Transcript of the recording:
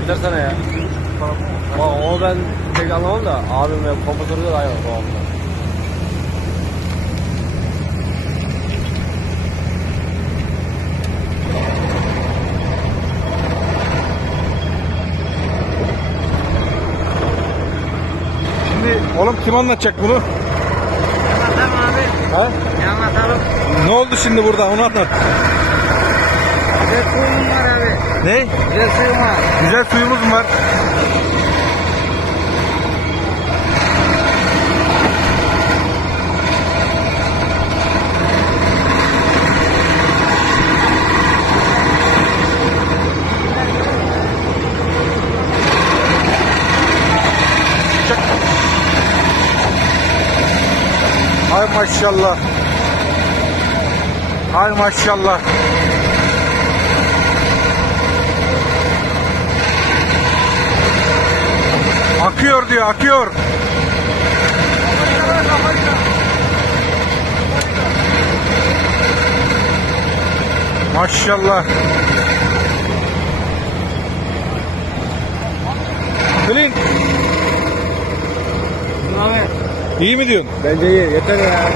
göndersene ya. Bak o ben pek anlamam da abim ve kompozörü de aynı babamla. Şimdi oğlum kim anlatacak bunu? Anlatalım abi. Ha? Ne anlatalım? Ne oldu şimdi burada onu anlat. Güzel suyum var abi. Ne? Güzel suyum var. Güzel suyumuz mu var? Ay maşallah. Ay maşallah. Akıyor diyor, akıyor. Maşallah. Abi iyi mi diyorsun? bence iyi yeter ya.